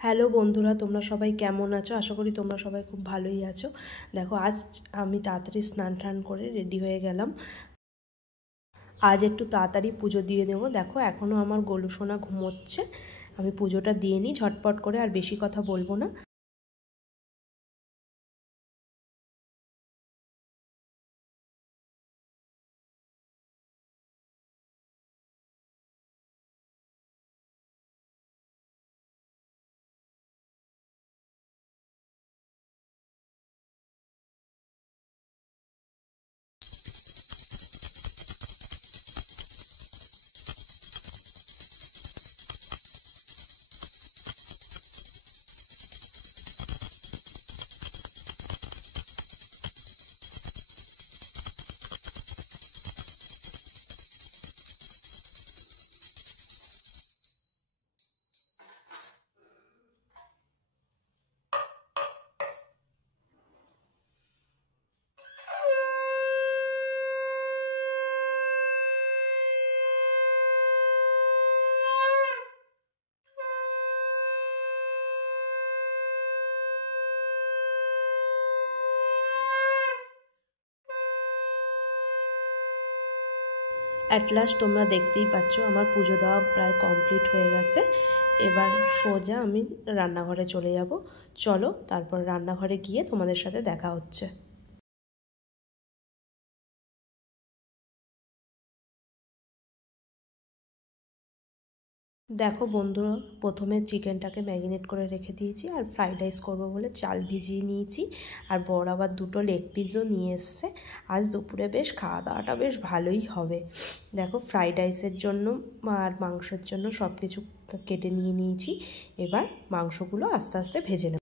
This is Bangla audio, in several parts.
হ্যালো বন্ধুরা, তোমরা সবাই কেমন আছো? আশা করি তোমরা সবাই খুব ভালোই আছো। দেখো, আজ আমি তাড়াতাড়ি স্নান টান করে রেডি হয়ে গেলাম। আজ একটু তাড়াতাড়ি পুজো দিয়ে দেবো। দেখো, এখনও আমার গোলু সোনা ঘুমোচ্ছে। আমি পুজোটা দিয়ে নিই ঝটপট করে, আর বেশি কথা বলবো না। অ্যাট লাস্ট তোমরা দেখতেই পাচ্ছ আমার পুজো দেওয়া প্রায় কমপ্লিট হয়ে গেছে। এবার সোজা আমি রান্নাঘরে চলে যাব। চলো, তারপর রান্নাঘরে গিয়ে তোমাদের সাথে দেখা হচ্ছে। দেখো বন্ধুরা, প্রথমে চিকেনটাকে ম্যারিনেট করে রেখে দিয়েছি, আর ফ্রাইড রাইস করবো বলে চাল ভিজিয়ে নিয়েছি। আর বড় আবার দুটো লেগ পিসও নিয়ে এসছে। আজ দুপুরে বেশ খাওয়া দাওয়াটা বেশ ভালোই হবে। দেখো, ফ্রাইড রাইসের জন্য আর মাংসের জন্য সব কিছু কেটে নিয়ে নিয়েছি। এবার মাংসগুলো আস্তে আস্তে ভেজে নেব।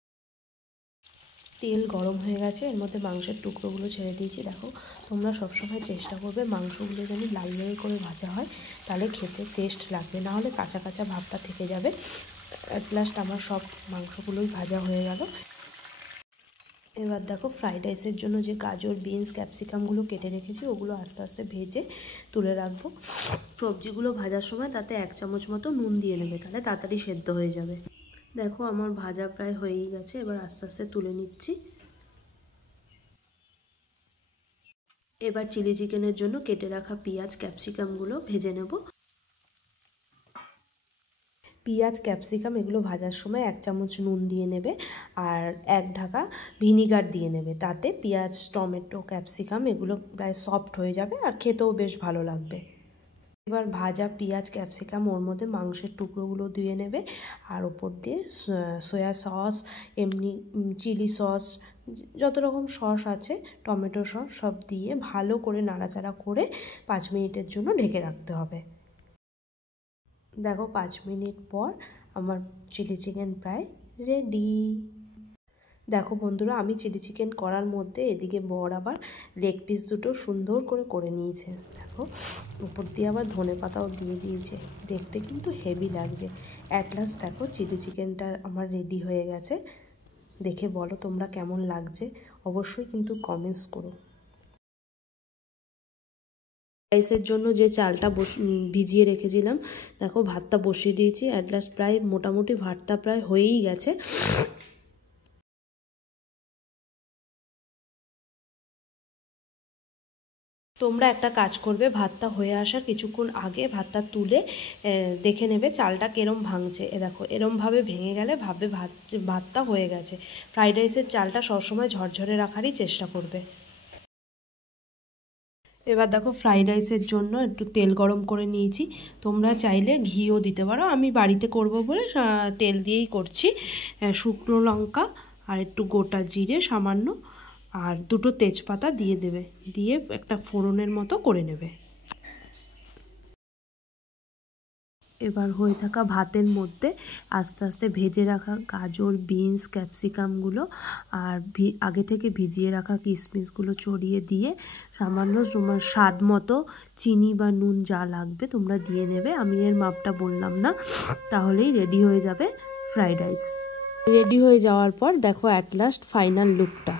তেল গরম হয়ে গেছে, এর মধ্যে মাংসের টুকরোগুলো ছেড়ে দিয়েছি। দেখো, তোমরা সবসময় চেষ্টা করবে মাংসগুলো যেন লাল লাল করে ভাজা হয়, তাহলে খেতে টেস্ট লাগবে, না হলে কাঁচা কাঁচা ভাবটা থেকে যাবে। অ্যাট লাস্ট আমার সব মাংসগুলোই ভাজা হয়ে গেল। এবার দেখো, ফ্রাইড রাইসের জন্য যে গাজর, বিনস, ক্যাপসিকামগুলো কেটে রেখেছি, ওগুলো আস্তে আস্তে ভেজে তুলে রাখবো। সবজিগুলো ভাজার সময় তাতে 1 চামচ মতো নুন দিয়ে নেবে, তাহলে তাড়াতাড়ি সেদ্ধ হয়ে যাবে। দেখো, আমার ভাজা প্রায় হয়েই গেছে। এবার আস্তে আস্তে তুলে নিচ্ছি। এবার চিলি চিকেনের জন্য কেটে রাখা পেঁয়াজ, ক্যাপসিকামগুলো ভেজে নেব। পেঁয়াজ, ক্যাপসিকাম এগুলো ভাজার সময় 1 চামচ নুন দিয়ে নেবে, আর 1 ঢাকা ভিনিগার দিয়ে নেবে। তাতে পেঁয়াজ, টমেটো, ক্যাপসিকাম এগুলো প্রায় সফট হয়ে যাবে, আর খেতেও বেশ ভালো লাগবে। এবার ভাজা পেঁয়াজ, ক্যাপসিকাম ওর মধ্যে মাংসের টুকরোগুলো দিয়ে নেবে, আর ওপর দিয়ে সয়া সস, এমনি চিলি সস, যত রকম সস আছে, টমেটো সস সব দিয়ে ভালো করে নাড়াচাড়া করে 5 মিনিটের জন্য ঢেকে রাখতে হবে। দেখো, 5 মিনিট পর আমার চিলি চিকেন প্রায় রেডি। দেখো বন্ধুরা, আমি চিলি চিকেন করার মধ্যে এদিকে বর আবার লেগ পিস দুটো সুন্দর করে নিয়েছে। দেখো, উপর দিয়ে আবার ধনেপাতাও দিয়ে দিয়েছে। দেখতে কিন্তু হেভি লাগছে। অ্যাট লাস্ট দেখো, চিলি চিকেনটা আমার রেডি হয়ে গেছে। দেখে বলো তোমরা কেমন লাগছে, অবশ্যই কিন্তু কমেন্টস করো। রাইসের জন্য যে চালটা ভিজিয়ে রেখেছিলাম, দেখো ভাতটা বসিয়ে দিয়েছি। অ্যাট লাস্ট প্রায় মোটামুটি ভাতটা প্রায় হয়েই গেছে। তোমরা একটা কাজ করবে, ভাতটা হয়ে আসার কিছুক্ষণ আগে ভাতটা তুলে দেখে নেবে চালটা কেরম ভাঙছে। দেখো, এরমভাবে ভেঙে গেলে ভাববে ভাতটা হয়ে গেছে। ফ্রাইড রাইসের চালটা সবসময় ঝরঝরে রাখারই চেষ্টা করবে। এবার দেখো, ফ্রাইড রাইসের জন্য একটু তেল গরম করে নিয়েছি। তোমরা চাইলে ঘিও দিতে পারো, আমি বাড়িতে করব বলে তেল দিয়েই করছি। শুকনো লঙ্কা আর একটু গোটা জিরে সামান্য, আর দুটো তেজপাতা দিয়ে দেবে, দিয়ে একটা ফোড়নের মতো করে নেবে। এবার হয়ে থাকা ভাতের মধ্যে আস্তে আস্তে ভেজে রাখা গাজর, বিনস, ক্যাপসিকামগুলো আর আগে থেকে ভিজিয়ে রাখা কিশমিশগুলো ছড়িয়ে দিয়ে সামান্য তোমার স্বাদ মতো চিনি বা নুন যা লাগবে তোমরা দিয়ে নেবে। আমি এর মাপটা বললাম না, তাহলেই রেডি হয়ে যাবে ফ্রাইড রাইস। রেডি হয়ে যাওয়ার পর দেখো অ্যাট লাস্ট ফাইনাল লুকটা।